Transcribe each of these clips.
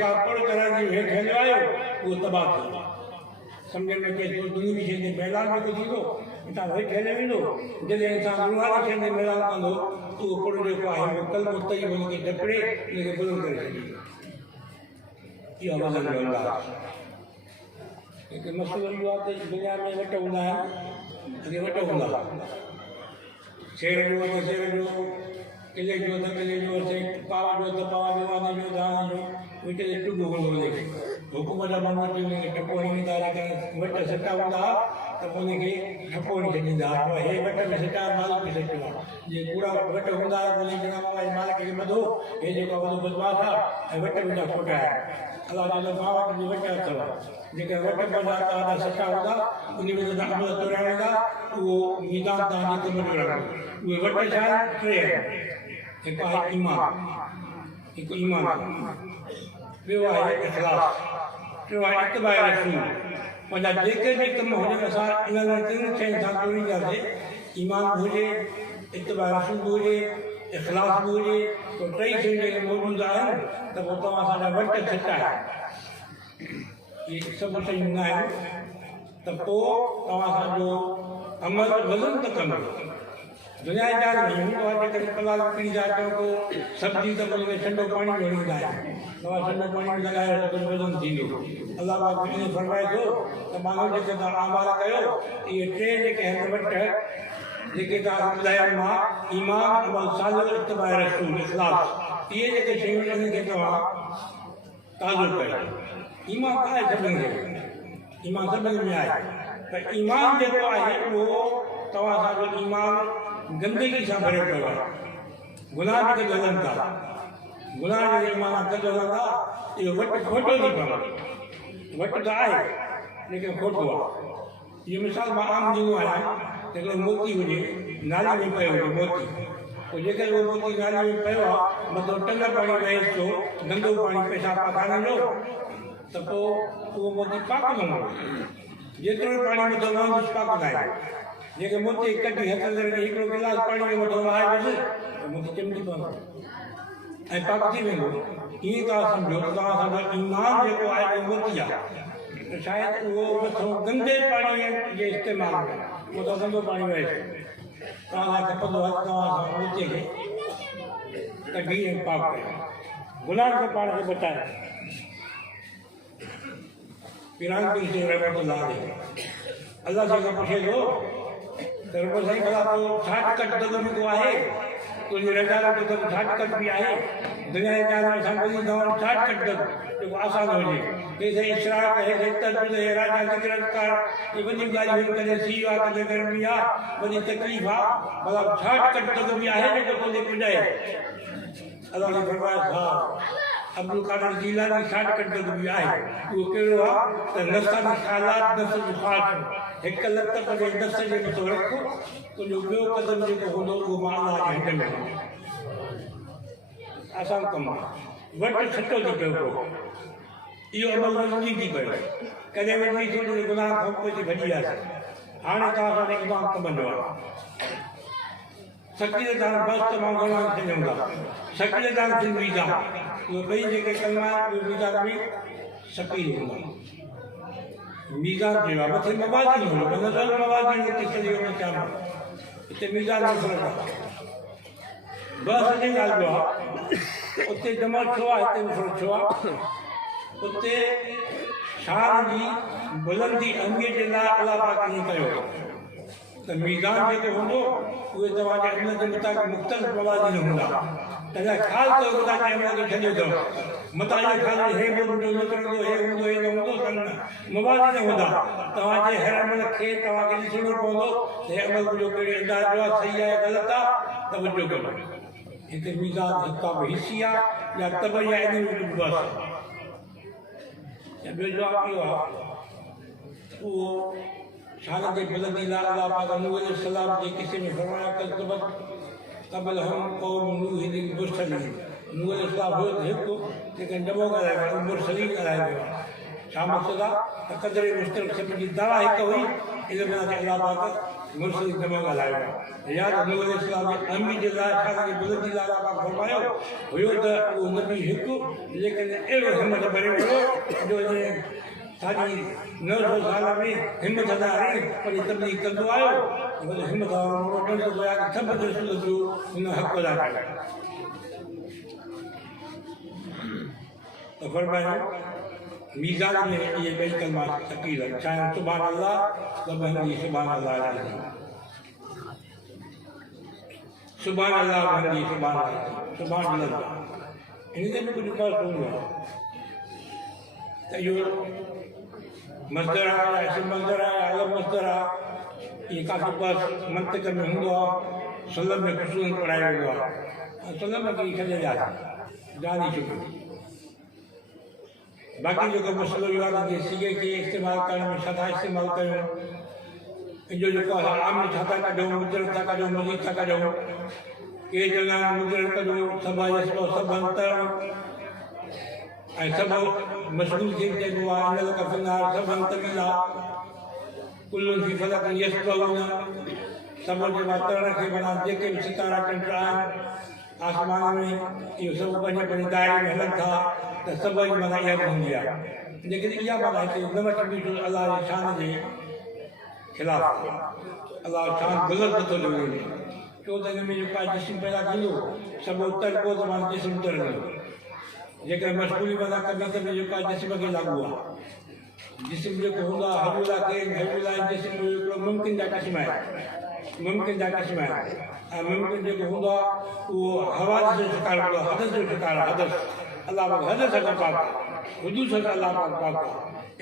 का पुर करण जी हेठि हलियो आयो उहो तबाह थियो सम्झ में अचे थो दुनिया शइ जे मैदान में कुझु थींदो हितां हेठि हली वेंदो जॾहिं इंसानु रूहानी शइ जे मैदान कंदो उहो पुर जेको आहे कल्ब तई हुनखे ढपड़े हुनखे बुलंद करे छॾींदो इहो वज़न जो अंदाज़ हिकु मसइलो इहो आहे त दुनिया में वट हूंदा आहिनि अॻे वट हूंदा हुआ शेर जो त शेर जो किले जो त किले जो पाव जो त पाव जो आने जो दाणे जो विच ते टुगो हूंदो हुजे हुकुम जा माण्हू अची हुनखे टपो हणींदा वट सटा हूंदा त पोइ हुनखे टपो हणी छॾींदा हुआ हे वट में सटा मालिक खे सटियो आहे जीअं कूड़ा वट हूंदा पोइ चवंदा बाबा मालिक खे ॿधो हे जेको वॾो बदमाश आहे ऐं वट मुंहिंजा खोटा आहिनि अलाह जो मां वटि बि वट अथव जेके वट पंहिंजा तव्हांजा सटा हूंदा उन में तव्हां अमल तोड़ाईंदा उहो मीदान तव्हांजे कम जो रहंदो उहे वट छा टे हिकु आहे ईमान हिकु ईमान ॿियो आहे इख़लास टियों आहे इत्तिबाए रसूल पंहिंजा जेके बि कम हुजनि असां इन्हनि टिनि शयुनि सां जोड़ींदासीं ईमान बि हुजे इत्तिबाए रसूल बि हुजे इख़लास बि हुजे तो टई शयूं जेके मौजूदु आहिनि त पोइ तव्हां असांजा वट सचा आहे इहे सभु शयूं न आहिनि त पोइ तव्हां असांजो अमल वज़न त कंदो दुनिया जी ॻाल्हि में हूंदो आहे जेकॾहिं कलाक पीअंदा अचो को सब्जी त हुन में ठंडो पाणी जोड़ींदा आहिनि तव्हां ठंडो पाणी लॻाए त कुझु वज़न थींदो अलाह पाक ईअं फरमाए थो त माण्हू जेके तव्हां अमाल कयो इहे टे जेके आहिनि वट जेके तव्हां ॿुधाया मां ईमान अमल सालिह इत्तिबाए रसूल इख़लास इहे जेके शयूं आहिनि इन्हनि खे तव्हां ताज़ो कयो ईमान आहे सभिनी खे ईमान सभिनी में आहे त ईमान जेको आहे उहो तव्हां असांजो ईमान गंदगी सां भरियो पियो आहे गुनाह बि गॾु हलनि था गुनाह जे ईमान गॾु हलनि था इहो वटि खोटो थी पवे वटि त आहे लेकिन खोटो आहे इहो मिसाल मां आम ॾींदो आहियां जेकॾहिं मोती हुजे नाली में पियो हुजे मोती पोइ जेकॾहिं उहो मोती नाली में पियो आहे मथां टंग पाणी वहेसि थो गंदो पाणी पेशाब पखाने जो त पोइ उहो मोती पाक न हूंदो जेतिरो पाणी मथां वहंदुसि पाक न आहे जेके मोती कढी हथ में हिकिड़ो गिलास पाणी में मथां वहाए बसि त मोती चिमकी पवंदो ऐं पाक थी वेंदो ईअं तव्हां सम्झो त तव्हां असांजो ईमान जेको आहे उहो मोती आहे त शायदि उहो मथां गंदे पाणीअ जे इस्तेमालु में मथां गंदो पाणी वहे तव्हां खपंदो आहे तव्हां मोतीअ खे कढी ऐं पाक कयो गुनाह खे पाण खे बचाए पिरान पीर जे रहमतुल्लाह अलैह अल्लाह सां पुछे थो त रब साईं भला को शॉर्टकट जेको आहे तुंहिंजी रज़ा जो त शॉर्टकट बि आहे दुनिया जे ॼाण में असां ॿुधी दवाऊं शॉर्टकट जेको आसान हुजे जैसे इशराक है तस्बीह है राजा ज़िक्र कर ये वॾी ॻाल्हि कॾहिं सी आहे कॾहिं गर्मी आहे वॾी तकलीफ़ आहे भला शॉर्टकट जेको बि आहे जेको तुंहिंजे पुॼाए अलाह ने फरमाया हा अब्दुल कादिर जीलानी शॉर्टकट जेको बि आहे उहो कहिड़ो आहे त नफ़्स जी हालात नफ़्स जो ख़ास हिकु लत पंहिंजे नफ़्स जे मथां रखो तुंहिंजो ॿियो क़दम जेको हूंदो उहो मां अलाह जे हथ में आसान कमु आहे वटि छटो थी पियो इहो अमल वञी थी पियो कॾहिं वञी थोरी गुनाह खां पोइ थी भॼी वियासीं हाणे तव्हां सां इमाम कमंदो आहे शकीलदान बस तमामु घणो थींदा शकीलदान थी मीज़ान उहे ॿई जेके कलमा आहिनि उहे मीज़ान बि शकील हूंदा मीज़ान चयो आहे मथे मवाज़ी हूंदो नज़र मवाज़ी में चवंदो हिते मीज़ान जो फ़र्क़ु आहे बस इन ॻाल्हि जो आहे उते जमा थियो आहे हिते बि फ़र्क़ु थियो आहे उते शान जी बुलंदी अहमियत जे लाइ अलाह पाक ईअं कयो त मीज़ान जेको हूंदो उहे तव्हांजे अमल जे मुताबिक़ मुख़्तलिफ़ मवाज़ी न हूंदा तंहिंजा ख़ासि तौर ते तव्हांजे अमल खे छॾियो अथव मथां इहो ख़ाली हे बि हूंदो निकिरंदो हे हूंदो हे न हूंदो त मवाज़ी न हूंदा तव्हांजे हर अमल खे तव्हांखे ॾिसणो पवंदो हे अमल जो कहिड़े अंदाज़ जो आहे सही आहे ग़लति आहे तवजो कयो हिते मीज़ान हिसाब हिसी आहे या तबई आहे इन में बस ऐं ॿियो जवाबु इहो आहे उहो शान जे बुलंदी लाइ अलाह पाक नूह अलैहिस्सलाम जे किसे में फरमाया क़बल हम क़ौम नूह मुरसलीन नूह अलैहिस्सलाम हुयो हिकु जेके डबो ॻाल्हायो वियो मुरसलीन ॻाल्हायो वियो छा मक़सदु आहे त क़दर मुश्तरक सभिनी जी दवा हिकु हुई इन में अलाह पाक मुर्शिद जमा ॻाल्हायो याद नूर इस्लाम नबी जे लाइ छा के बुलंदी लाला का फरमायो हुयो त उहो नबी हिकु लेकिन अहिड़ो हिमत भरियो हुयो जो साढी 900 साल में हिमत न हारी पर तबलीग कंदो आयो हिमत वारो गोया सभु रसूल जो हुन हक़ अदा कयो त फरमायो मीज़ान में ये ॿई कलमा तकील चाहे सुभान अल्लाह बहंदी सुभान अल्लाह सुभान अल्लाह बहंदी सुभान अल्लाह इन ते भी कुछ ख़ास हूंदो आहे त इहो मस्दर आहे इसम मस्दर आहे अलम मस्दर आहे इहे काफ़ी बस मंतिक़ में हूंदो आहे सलम में ख़ुशून पढ़ायो वेंदो आहे सलम खे छॾे जानी चुको बाक़ी जो मसलो इहो आहे त सीगे खे इस्तेमालु करण में छा था इस्तेमालु कयूं जो जेको आहे आम छा था कढूं मुजरत था कढूं मज़ीद था कढूं के चवंदा आहिनि मुजरत कढूं सभु सभु अंतर ऐं सभु मशगूल थी चइबो आहे इन कफ़िनार सभु अंतरीला कुल्लुनि जी फलक यस्कून सभु जे तरण खे माना जेके बि सितारा चंड आहिनि आसमान में इहो सभु पंहिंजे पंहिंजे दायरे में हलनि था त सभु माना इहा बि हूंदी आहे लेकिन इहा माना हिते न वठी अलाह जे शान जे ख़िलाफ़ अलाह शान ग़लति नथो ॾियो छो त हिन में जेका जिस्म पैदा थींदो सभु तरको त माना जिस्म तरंदो जेकर मशगूली माना कभी कभी जेका जिस्म खे लागू आहे जिस्म जेको हूंदो आहे हजूला जिस्म जो हिकिड़ो मुमकिन जा क़िस्म आहे मुमकिन जा क़िस्म आहे ऐं मुमकिन जेको हूंदो आहे उहो हवास जो शिकार हूंदो आहे हदस जो शिकार आहे हदस अलाह पाक हदस खां पाक हुदूस खां अलाह पाक पाक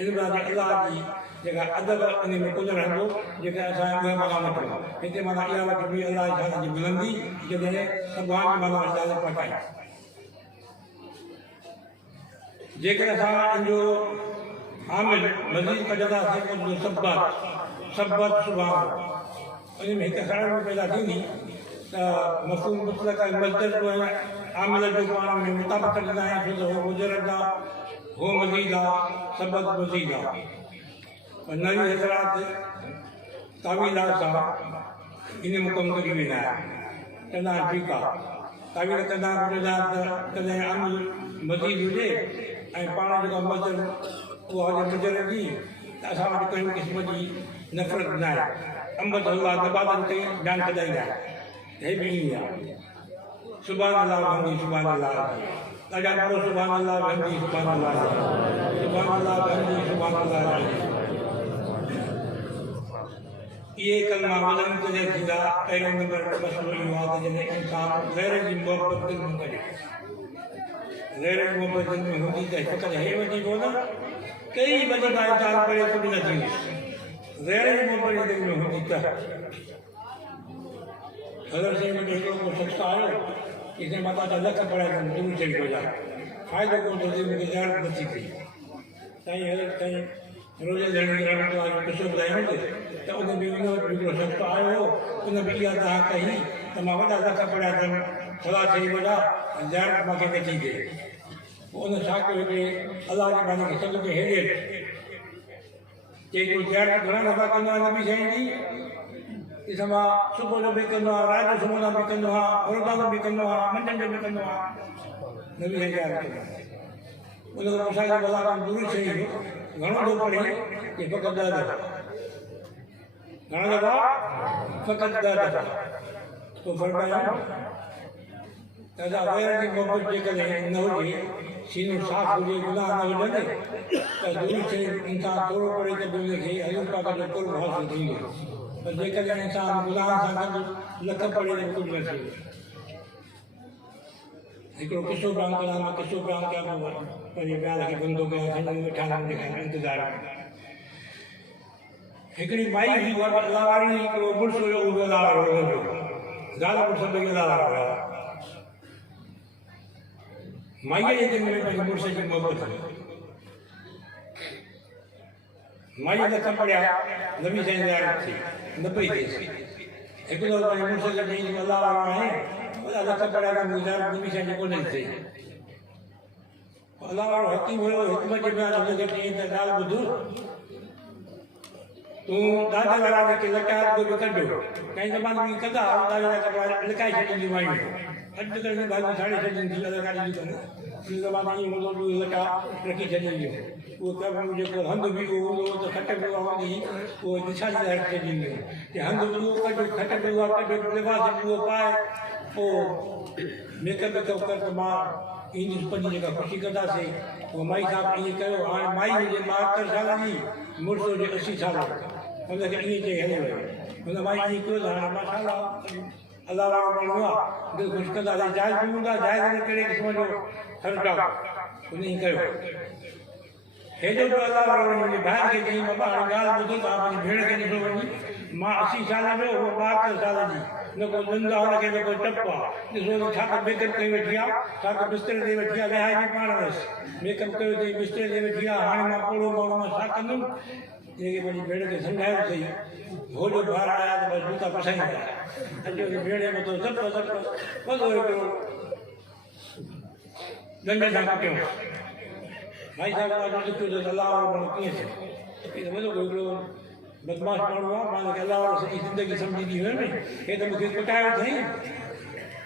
इन माना अलाह जी जेका अदब इन में कोन रहंदो जेका असां उहे माना वठूं हिते माना इहा वठी बि अलाह जी बुलंदी जॾहिं भॻवान जी माना अलाह पटाई जेकर असां पंहिंजो आमिल मज़ीद कढंदासीं पोइ सबत सबत सुभाणे उन में हिकु खरण में पैदा थींदी त मफ़हूम मुतलक़ मस्दर जो आमिल जो पाण में मुताबिक़ कढंदा आहियूं छो त उहो मुजरद आहे उहो मज़ीद आहे सबत मज़ीद आहे पर नवी हज़रात तावीलात सां इन मुकम करी वेंदा आहिनि चवंदा आहिनि ठीकु आहे तावील कंदा कॾहिं आमिल मज़ीद हुजे ऐं पाण जेका मस्दर उहा हुजे मुजरद जी त असां वटि कंहिं क़िस्म जी नफ़रत न आहे अंब त अलाह नबातनि ते जान छॾाईंदा हे बि ईअं आहे सुभान अल्लाह बहंदी सुभान अल्लाह ॾाढा पढ़ो सुभान अल्लाह बहंदी सुभान अल्लाह सुभान अल्लाह बहंदी सुभान अल्लाह इहे कलमा वलनि तॾहिं थींदा पहिरियों नंबर मसइलो इहो आहे त जॾहिं इंसान ग़ैर जी मोहबत दिलि में करे ग़ैर जी मोहबत दिलि में हूंदी त फ़क़ति हे वठी कोन कई वॾी का इंसान पढ़े त बि न थींदी ग़ैर जी मोहबत दिलि में हूंदी त हज़र साईं वटि हिकिड़ो को शख़्स आयो इसने माता जा लख पढ़ाया अथनि दूर चढ़ी विया फ़ाइदो कोन थो थिए मूंखे ॼाण नथी पई साईं हज़रत साईं रोज़े रहण जो किसो ॿुधायूं त उन में उन वटि हिकिड़ो शख़्स आयो हो उन बि इहा तव्हां कई त मां वॾा लख पढ़िया अथनि सलाह चई वॾा ॼाण मूंखे नथी थिए पोइ उन छा कयो हिकिड़े अलाह जे बाने खे सभु खे हेॾे चई ॼाण घणा दफ़ा कंदो आहे नबी साईं जी इस मां सुबुह जो बि कंदो आहे राति जो सुम्हंदा बि कंदो आहे रोज़ानो बि कंदो आहे मंझंदि जो बि कंदो आहे नबी साईं ॼाण उन खां पोइ असांखे भला दूर चई घणो थो पढ़े कि फ़क़ति 10 दफ़ा घणा दफ़ा फ़क़ति 10 दफ़ा तो फरमाया दादा ग़ैर जी मोहबत जेकॾहिं न हुजे सीनो साफ़ हुजे गुनाह न हुजनि त दूर चई इंसान थोरो पढ़े त बि हुनखे अल्लाह पाक जो कुर्ब हासिल थींदो पर जेकॾहिं इंसान गुनाह सां गॾु लख पढ़े त कुझु न थिए हिकिड़ो किसो बयानु कयां मां किसो बयानु कयां पोइ पंहिंजे ॿियार खे बंदो कयां थी वेठा इंतज़ारु हिकिड़ी माई हुई उहा अलाह वारी हिकिड़ो मुड़ुसु हुयो उहो अलाह वारो हुयो ज़ाल मुड़ुस ॿई अलाह वारा हुया माईअ जे दिलि में पंहिंजे मुड़ुस जी मोहबत हुई माई लख पढ़िया नबी साईं ज़ियारत थी न पई थिएसि हिकु दफ़ो पंहिंजे मुड़ुस खे चई अलाह वारो आहे वॾा लख पढ़िया त मुंहिंजी ज़ियारत नबी साईं जी कोन थी अलाह वारो हकीम हुयो हिकमत जे बयान हुनखे चई त ॻाल्हि ॿुध तूं दादा वारा जेके लटा को कढो कंहिं ज़माने में कंदा दादा कपिड़ा लिकाए छॾींदियूं आहियूं अॼुकल्ह जी ॻाल्हियूं साड़े छॾीनि थियूं लॻाईंदियूं अथनि उन ज़माने में हूंदो लटा रखी छॾींदियूं उहो कपिड़ो जेको हंधि बि हूंदो त खट बि हूंदी उहो निशानी लाइ रखी छॾींदियूं की हंधि बि उहो कढो खट बि उहा कढो लिबास बि उहो पाए पोइ मेकअप वेकअप कर त मां ईंदुसि पंहिंजी जेका ख़ुशी कंदासीं उहो माई साहब ईअं कयो हाणे माई हुजे 72 साल जी मुड़ुस हुजे 80 साल हुनखे ईअं चई हली वियो हुन माई ईअं कयो त हाणे माशाला अलाह वारो माण्हू आहे दिलि ख़ुशि कंदासीं जाइज़ बि हूंदा जाइज़ में कहिड़े क़िस्म जो ख़र्चु आहे उन ई कयो हेॾो जो अलाह वारो मुंहिंजे भाउ खे चई बाबा हाणे ॻाल्हि ॿुधो तव्हां पंहिंजी भेण खे ॾिसो वञी मां 80 साल जो उहो 72 साल जी न को ॾंद आहे हुनखे न को टप आहे ॾिसो छा त मेकअप कई वेठी आहे छा त बिस्तर ते वेठी आहे विहाए बि पाण हुयसि मेकअप कयो अथई बिस्तर ते वेठी आहे हाणे मां पोड़ो माण्हू मां छा कंदुमि जेके पंहिंजी भेण खे सम्झायो अथई होॾो ॿार आया त बसि जूता पसाईंदा अॼु भेण मथां सभु वॾो हिकिड़ो ॾंड सां कुटियो भाई साहब ॾाढो ॾुखियो त अलाह वारो माण्हू कीअं थिए वॾो हिकिड़ो बदमाश माण्हू आहे मां अलाह वारो सॼी ज़िंदगी सम्झी वियुमि हे त मूंखे कुटायो अथई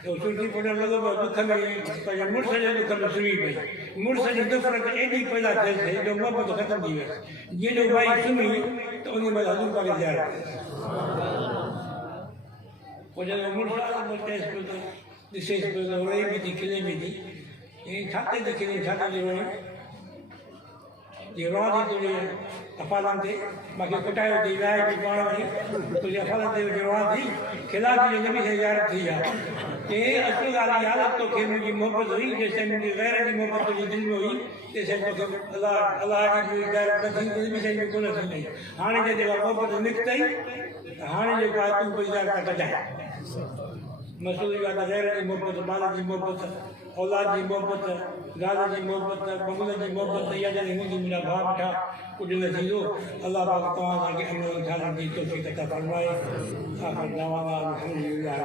त चुटी पुटणु लॻो पियो दुख में पंहिंजे मुड़ुस जे दुख में सुम्ही पई मुड़ुस जी नफ़रत एॾी पैदा थियसि जो मोहबत ख़तमु थी वियसि जीअं जो भाई सुम्ही त उन महिल हज़ूर पाक तयारु पोइ जॾहिं मुड़ुस चएसि पियो त ॾिसेसि पियो त रोए बि थी खिले बि थी ईअं छा ते थी खिले छा ते रोए ये रोज़ तुझे अफालन थे बाकी कुटायो थी विया बि पाण वञी तुंहिंजे अफालन ते रोज़ थी खिला तुंहिंजे नबी से यार थी आहे के असुल वारी हालत तोखे मुंहिंजी मोहबत हुई जेसिताईं मुंहिंजी गैर जी मोहबत तुंहिंजी दिलि में हुई तेसिताईं तोखे अलाह जी गैर न थींदी बि शइ में कोन थींदी हाणे जॾहिं मोहबत निकितई त हाणे जेको आहे तूं कोई ॻाल्हि था कजाए मसूल आहे त गैर जी मोहबत माल जी मोहबत औलाद जी मोहबत ज़ाल जी मोहबत बंगल जी मोहबत इहा जॾहिं हूंदी मुंहिंजा भाउ मिठा कुझु थींदो अलाह पाक तव्हांखे अमल ठाहिण जी तौफ़ीक़ अता फरमाए आख़िर दवाना अल्हम्दुलिल्लाह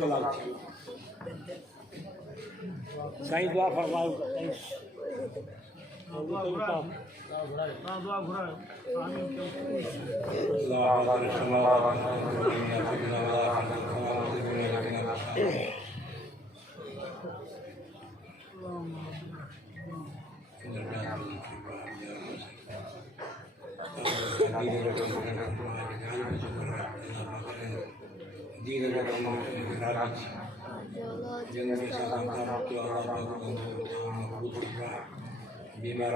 कलाक थी साईं दुआ फरमायो बीमार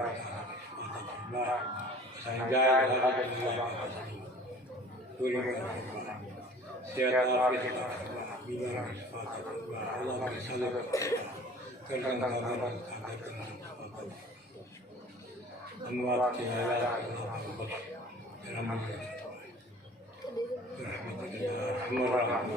अनवार